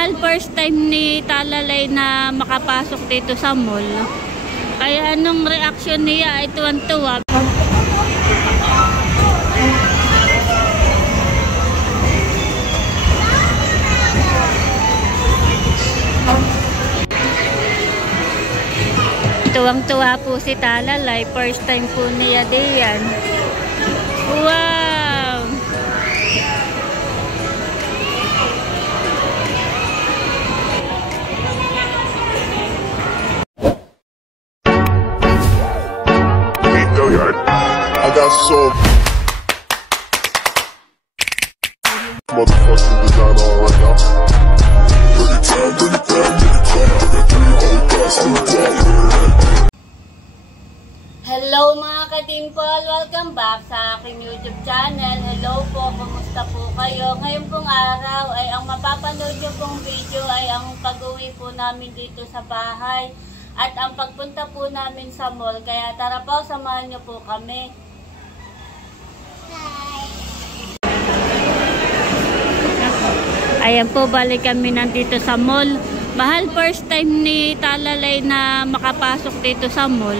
Mahal first time ni Talalay na makapasok dito sa mall. Kaya anong reaction niya ay tuwan-tuwa. Tuwang-tuwa po si Talalay. First time po niya diyan. Wow! I got so motherfucking design on right now. Hello mga ka-Dimple! Welcome back sa aking YouTube channel. Hello po, kumusta po kayo? Ngayon pong araw ay ang mapapanood nyo pong video ay ang pag-uwi po namin dito sa bahay at ang pagpunta po namin sa mall. Kaya tara po, samahan nyo po kami. Ayan po, balik kami nandito sa mall. Mahal first time ni Talalay na makapasok dito sa mall.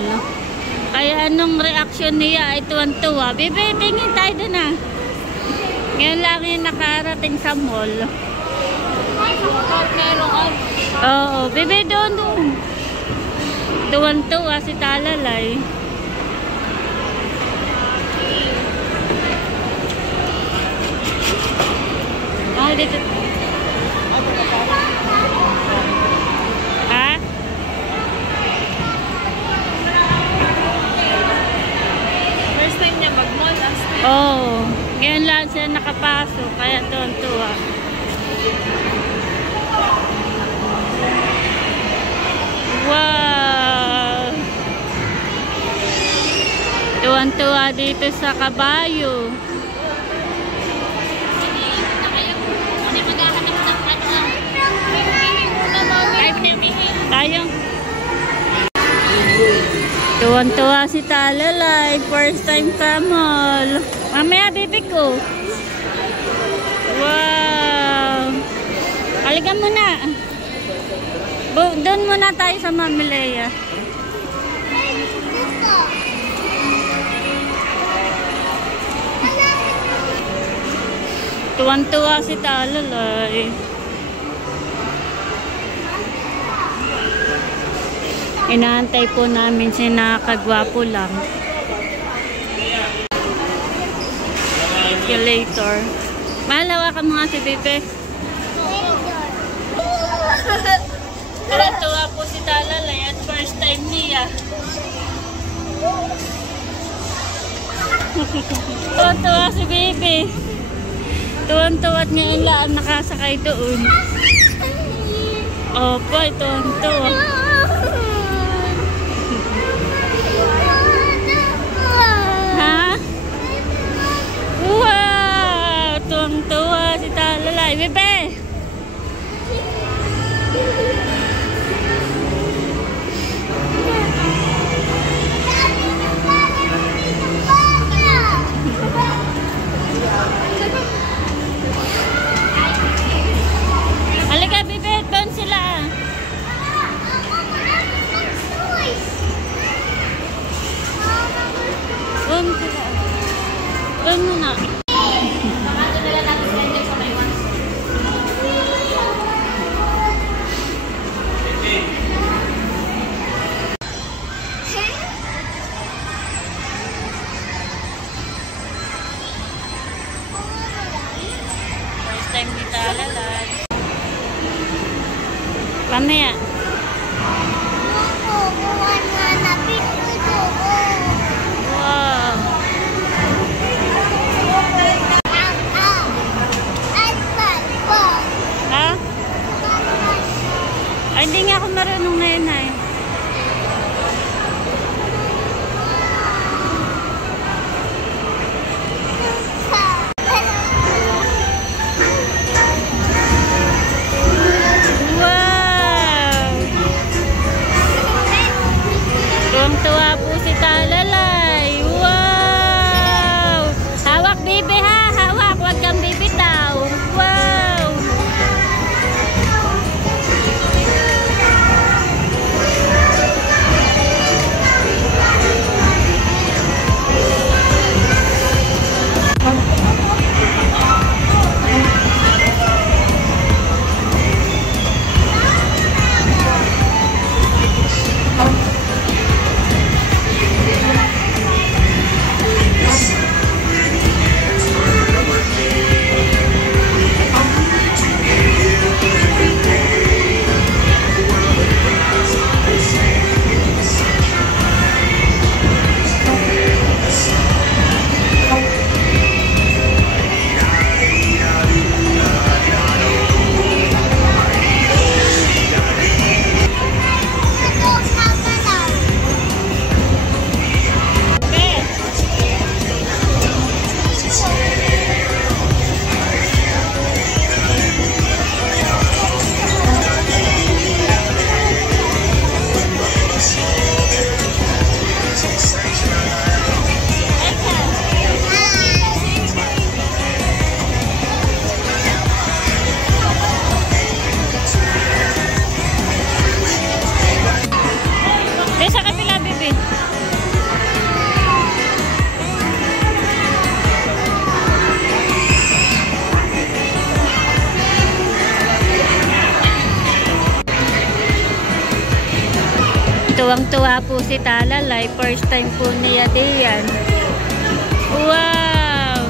Kaya anong reaction niya ay tuwan-tuwa. Bebe, tingin tayo doon na. Ngayon lang yung nakarating sa mall. Oo, bebe doon. Tuwan-tuwa si Talalay. Mahal dito. Ha? First time niya mag-mall. Oo. Ngayon lang siya nakapasok. Kaya tuwan-tuwa. Wow! Tuwan-tuwa dito sa kabayo. Tayo. Tuwan-tuwa si Talalay. First time sa mall. Mamaya bibig ko. Wow. Halika muna. Doon muna tayo sa Mami Lea. Tuwan-tuwa si Talalay. Inaantay po namin si nakagwapo lang. See you later. Mahalawa ka mga si Bebe. Tuwa po si Talalay at first time niya. Tuwa si Bebe. Tuwan-tuwa at ngayon lang nakasakay doon. Opo, tuwan-tuwa. Tuwang-tuwa si Talalay. Bebe! Halika, Bebe! Doon sila. Doon sila. Doon muna. Time ni Talalay. Mamaya. Wow. Ha? Ay, hindi nga ako marunong na yun ay. Tuwang-tuwa po si Talalay. Wow! Hawak, Bebe, ha? Hawak. Huwag kang bibitaw. Wow! Tuwang-tuwa po si Talalay. First time po niya diyan. Wow!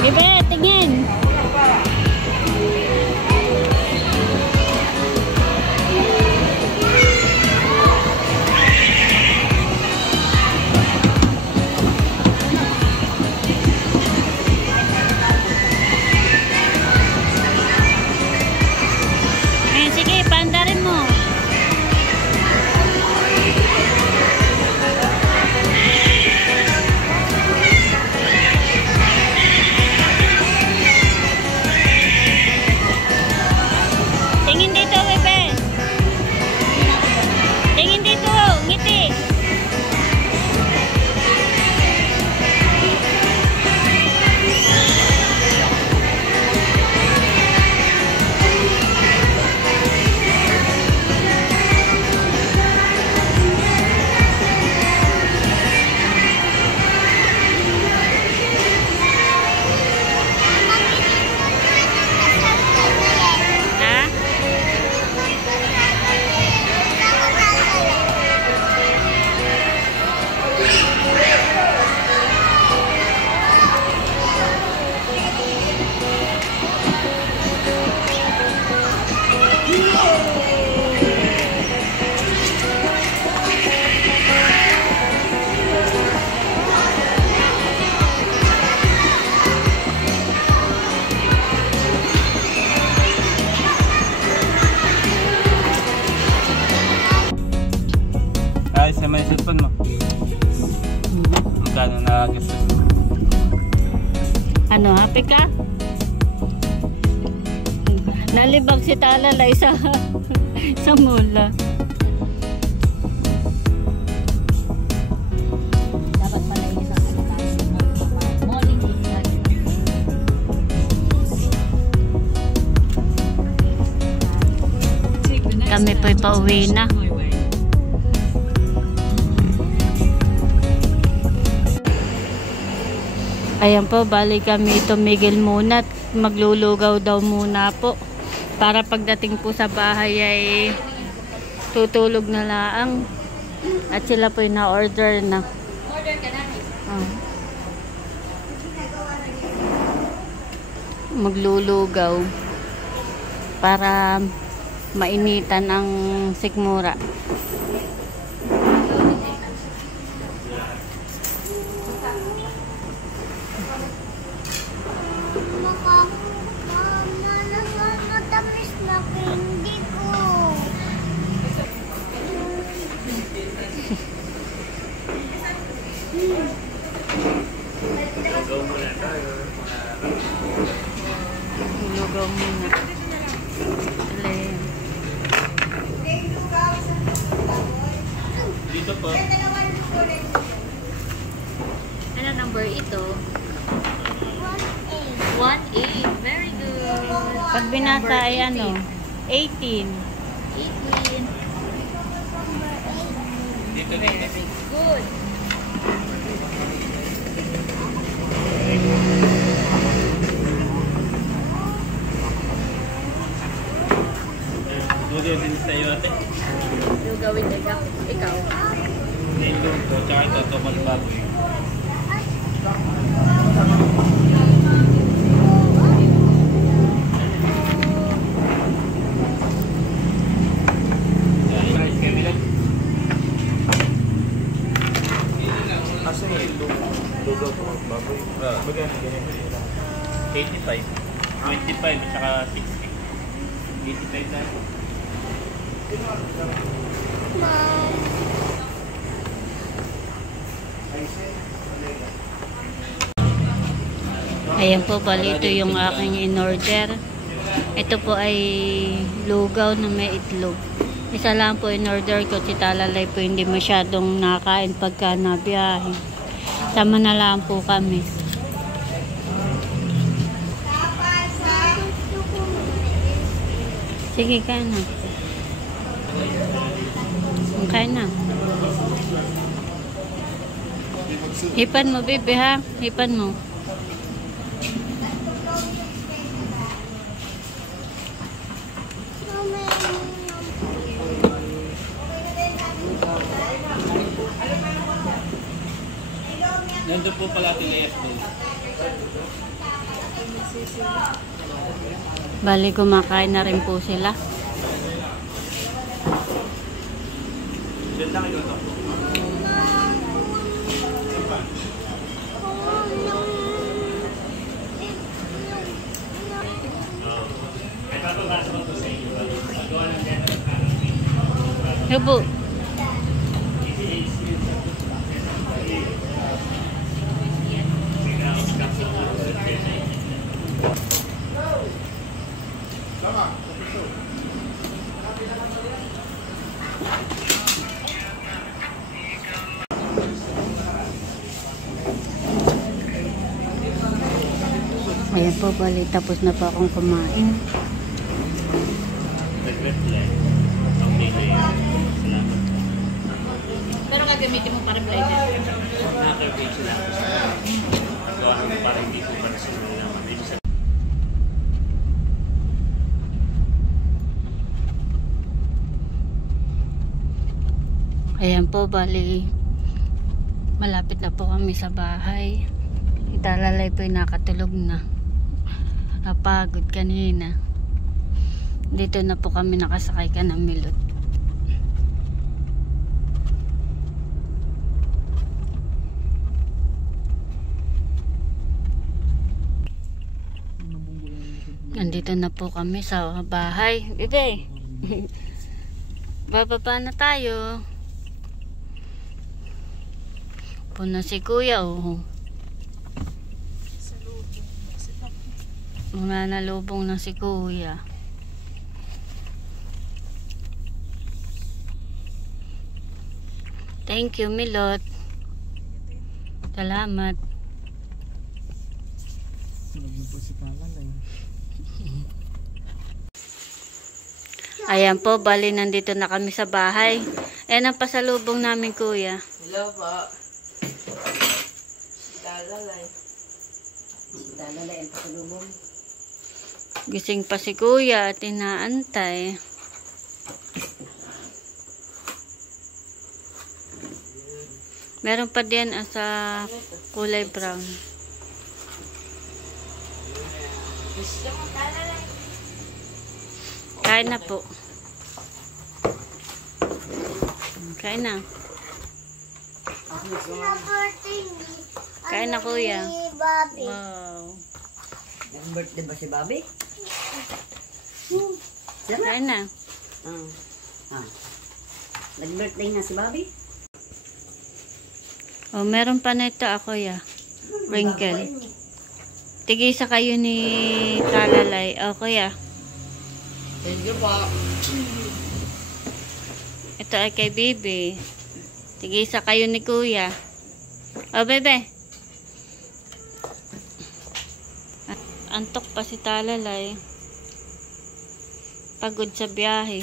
Bebe, tingin! Sige, pandarin mo. Tingin dito, bebe. Tingin dito, ngiti. Ayos naman yung cellphone mo. Magkano na gastos mo? Ano, happy ka? Nalibag si Talalay sa sa mula. Dapat pala yung isang morning kami po'y pauwi na. Ayan po, balik kami tumigil muna at maglulugaw daw muna po. Para pagdating po sa bahay ay tutulog na laang. At sila po na-order na. Order ka na? Maglulugaw. Para mainitan ang sikmura. Matamis na candy ko. Lugaw muna. Alay. Dito po. Ano number ito? 1-8. Very good. Pag binasa ay ano? 18. 18. Dito Very good. Lugaw din sa iyo ate. Lugawin ikaw. Ikaw. Nilog ko, tsaka ito, tomal baboy. Asa yung lugaw ko, baboy? Magkano ganyan? 85. 25 at saka 60. 85 na. Ayan po, bali ito yung aking in-order. Ito po ay lugaw na may itlog. Isa lang po in-order ko. Si Talalay po hindi masyadong nakain pagka nabiyahe. Sama na lang po kami. Sige, kain na. Kain na. Hipan mo, baby, ha? Hipan mo. Nandun po pala ito na Bali, kumakain na rin po sila. Diyan lang yun. Hubo. Ayan po, bali, tapos na po akong kumain. Pero gagamitin mo para blender. Nakaka-page lang. Parang hindi po para sa mga naman. Ayan po, bali, malapit na po kami sa bahay. Italalay po yung nakatulog na. Napagod kanina. Dito na po kami nakasakay ka ng Milot. Nandito na po kami sa bahay. Bebe, bababa na tayo. Puno si kuya, oh. Mga nalubong na si kuya. Thank you, Milot. Salamat. Ayan po, bali nandito na kami sa bahay. Ayan ang pasalubong namin, kuya. Hello po. Dalalay. Dalalay ang pasalubong. Gising pa si kuya at inaantay. Meron pa din sa kulay brown. Kain na po. Kain na. Kain na, kuya. Bobby. Wow. Nag-birthday ba si Bobby? Kain na. Nag-birthday na si Bobby? Oh, meron pa na ito ako, ya. Wrinkle. Tigisa kayo ni Kalalay. O, kuya. Thank you po. Ito ay kay Bibi. Tigisa kayo ni kuya. O, bebe. Antok pa si Talalay. Pagod sa biyahe.